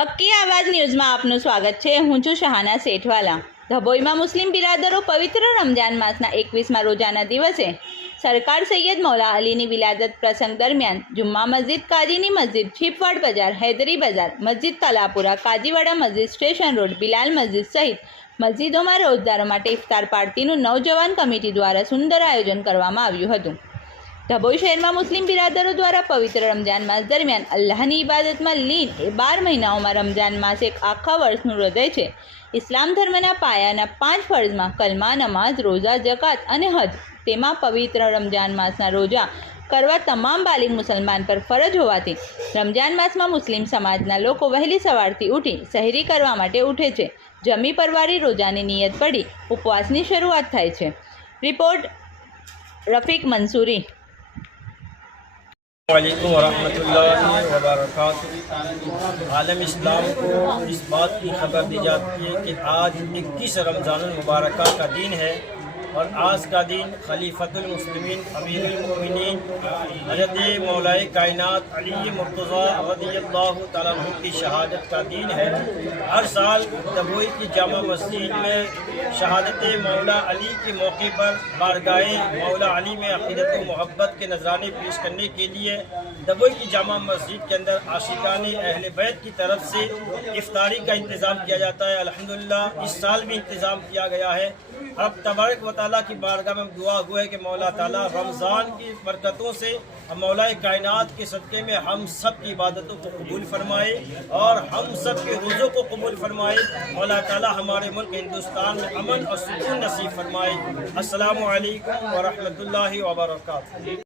હક્કી આવાજ ન્યૂઝમાં આપનું સ્વાગત છે। હું છું શહાના સેઠવાલા। ધભોઈમાં મુસ્લિમ બિરાદરો પવિત્ર રમજાન માસના 21મા રોજાના દિવસે સરકાર સૈયદ મૌલા અલીની વિલાદત પ્રસંગ દરમિયાન જુમ્મા મસ્જિદ, કાજીની મસ્જિદ, છીપવાડ બજાર, હૈદરી બજાર, મસ્જિદ કલાપુરા, કાજીવાડા મસ્જિદ, સ્ટેશન રોડ, બિલાલ મસ્જિદ સહિત મસ્જિદોમાં રોજદારો માટે ઇફતાર પાર્ટીનું નવજવાન કમિટી દ્વારા સુંદર આયોજન કરવામાં આવ્યું હતું। ધભોઈ શહેરમાં મુસ્લિમ બિરાદરો દ્વારા પવિત્ર રમજાન માસ દરમિયાન અલ્લાહની ઇબાદતમાં લીન એ 12 મહિનાઓમાં રમજાન માસ એક આખા વર્ષનું હૃદય છે। ઇસ્લામ ધર્મના પાયાના 5 ફરજમાં કલમા, નમાઝ, રોઝા, જકાત અને હજ, તેમાં પવિત્ર રમજાન માસના રોજા કરવા તમામ બાલિગ મુસલમાન પર ફરજ હોવાથી રમજાન માસમાં મુસ્લિમ સમાજના લોકો વહેલી સવારથી ઉઠી સહેરી કરવા માટે ઉઠે છે। જમી પરવારી રોજાની નિયત પડી ઉપવાસની શરૂઆત થાય છે। રિપોર્ટ રફીક મંसूरी। वालेकुम वरहमतुल्लाहि वबरकातुहू। आलम इस्लाम को इस बात की खबर दी जाती है कि आज 21 रमज़ान मुबारक का दिन है और आज का दिन खलीफतुल मुस्लिमीन अमीरुल मोमिनीन हज़रत मौलाए कायनात अली मुर्तज़ा रज़ियल्लाहु तआला अन्हु की शहादत का दिन है। हर साल धभोई की जामा मस्जिद में शहादत मौला अली के मौके पर बारगाहे मौला अली में अक़ीदत व मोहब्बत के नजराने पेश करने के लिए धभोई की जामा मस्जिद के अंदर आशिकाने अहले बैत की तरफ से इफ्तारी का इंतज़ाम किया जाता है। अल्हम्दुलिल्लाह इस साल भी इंतज़ाम किया गया है। अब तबारक व तआला की बारगाह में दुआ हुआ है कि मौला ताला रमज़ान की बरकतों से मौलाए कायनात के सदक़े में हम सब की इबादतों को कबूल फरमाए और हम सब के रोज़ों को कबूल फरमाए। मौला ताला हमारे मुल्क हिंदुस्तान में अमन और सुकून नसीब फरमाए। अस्सलामु अलैकुम व रहमतुल्लाहि व बरकातुहू।